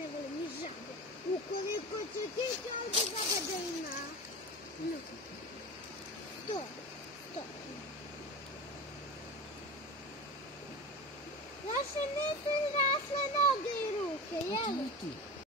ne volim ni žabe. Ukoliko će ti kao da žaba da ima... No. 100. Naše nisu izrasle noge i ruke, jel?